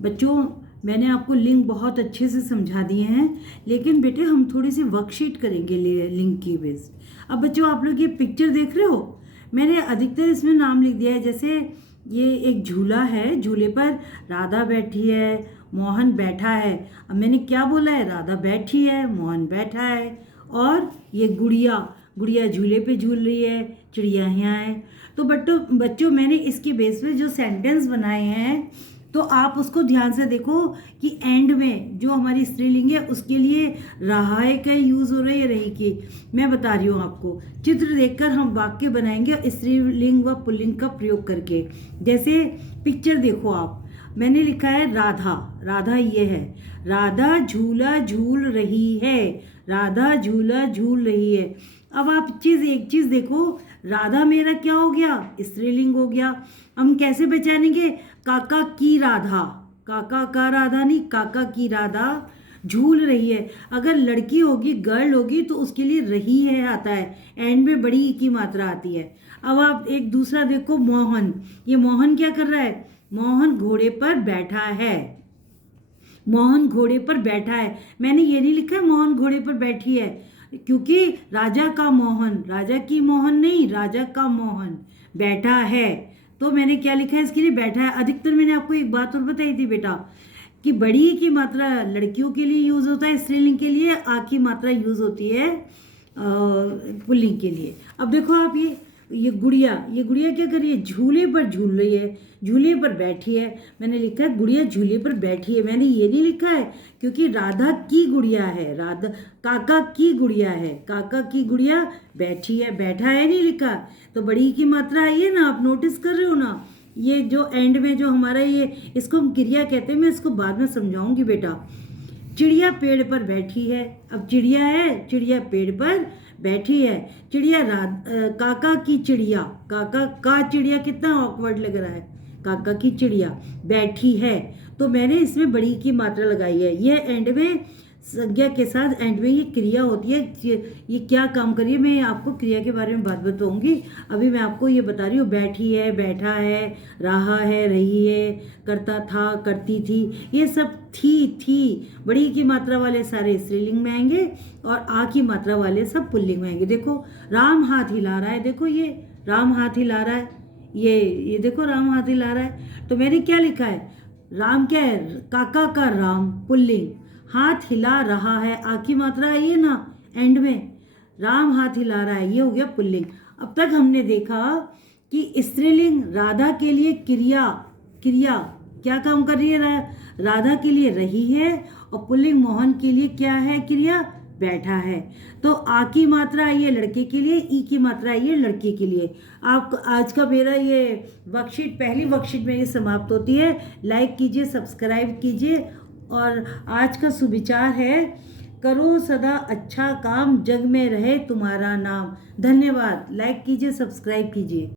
बच्चों, मैंने आपको लिंक बहुत अच्छे से समझा दिए हैं, लेकिन बेटे हम थोड़ी सी वर्कशीट करेंगे लिंक की बेस। अब बच्चों, आप लोग ये पिक्चर देख रहे हो, मैंने अधिकतर इसमें नाम लिख दिया है। जैसे ये एक झूला है, झूले पर राधा बैठी है, मोहन बैठा है। अब मैंने क्या बोला है? राधा बैठी है, मोहन बैठा है। और ये गुड़िया, गुड़िया झूले पे झूल रही है, चिड़िया यहाँ है। तो बच्चों मैंने इसके बेस पे जो सेंटेंस बनाए हैं, तो आप उसको ध्यान से देखो कि एंड में जो हमारी स्त्रीलिंग है उसके लिए रहा है का यूज़ हो रहा है या रही की। मैं बता रही हूँ आपको, चित्र देखकर हम वाक्य बनाएंगे स्त्रीलिंग व पुल्लिंग का प्रयोग करके। जैसे पिक्चर देखो आप, मैंने लिखा है राधा, राधा ये है, राधा झूला झूल रही है, राधा झूला झूल रही है। अब आप एक चीज देखो, राधा मेरा क्या हो गया? स्त्रीलिंग हो गया। हम कैसे पहचानेंगे? काका की राधा, काका का राधा नहीं, काका की राधा झूल रही है। अगर लड़की होगी, गर्ल होगी, तो उसके लिए रही है आता है, एंड में बड़ी की मात्रा आती है। अब आप एक दूसरा देखो, मोहन, ये मोहन क्या कर रहा है? मोहन घोड़े पर बैठा है, मोहन घोड़े पर बैठा है। मैंने ये नहीं लिखा है मोहन घोड़े पर बैठी है, क्योंकि राजा का मोहन, राजा की मोहन नहीं, राजा का मोहन बैठा है। तो मैंने क्या लिखा है इसके लिए? बैठा है। अधिकतर मैंने आपको एक बात और बताई थी बेटा, कि बड़ी की मात्रा लड़कियों के लिए यूज होता है स्त्रीलिंग के लिए, आ की मात्रा यूज होती है पुल्लिंग के लिए। अब देखो आप, ये गुड़िया, ये गुड़िया क्या कर रही है? झूले पर झूल रही है, झूले पर बैठी है। मैंने लिखा है गुड़िया झूले पर बैठी है। मैंने ये नहीं लिखा है क्योंकि राधा की गुड़िया है, राधा काका की गुड़िया है, काका की गुड़िया बैठी है, बैठा है नहीं लिखा। तो बड़ी की मात्रा आई है ना, आप नोटिस कर रहे हो ना। ये जो एंड में जो हमारा ये, इसको हम क्रिया कहते हैं, मैं इसको बाद में समझाऊंगी बेटा। चिड़िया पेड़ पर बैठी है। अब चिड़िया है, चिड़िया पेड़ पर बैठी है। चिड़िया काका की चिड़िया, काका का चिड़िया, कितना ऑकवर्ड लग रहा है, काका की चिड़िया बैठी है। तो मैंने इसमें बड़ी की मात्रा लगाई है। ये एंड में संज्ञा के साथ एंड में ये क्रिया होती है। ये क्या काम करिए, मैं आपको क्रिया के बारे में बात बताऊंगी। अभी मैं आपको ये बता रही हूँ, बैठी है, बैठा है, रहा है, रही है, करता था, करती थी, ये सब थी बड़ी की मात्रा वाले सारे स्त्रीलिंग में आएंगे, और आ की मात्रा वाले सब पुल्लिंग में आएंगे। देखो राम हाथ हिला रहा है, देखो ये राम हाथ हिला रहा है, ये देखो राम हाथ हिला रहा है। तो मैंने क्या लिखा है? राम क्या है? काका का राम, पुल्लिंग, हाथ हिला रहा है, आ की मात्रा आई है ना एंड में, राम हाथ हिला रहा है, ये हो गया पुल्लिंग। अब तक हमने देखा कि स्त्रीलिंग राधा के लिए क्रिया, क्रिया क्या काम कर रही है? राधा के लिए रही है, और पुल्लिंग मोहन के लिए क्या है? क्रिया बैठा है। तो आ की मात्रा आई है लड़के के लिए, ई की मात्रा आई है लड़की के लिए। आप आज का मेरा ये वर्कशीट, पहली वर्कशीट में ये समाप्त होती है। लाइक कीजिए, सब्सक्राइब कीजिए, और आज का सुविचार है, करो सदा अच्छा काम, जग में रहे तुम्हारा नाम। धन्यवाद। लाइक कीजिए, सब्सक्राइब कीजिए।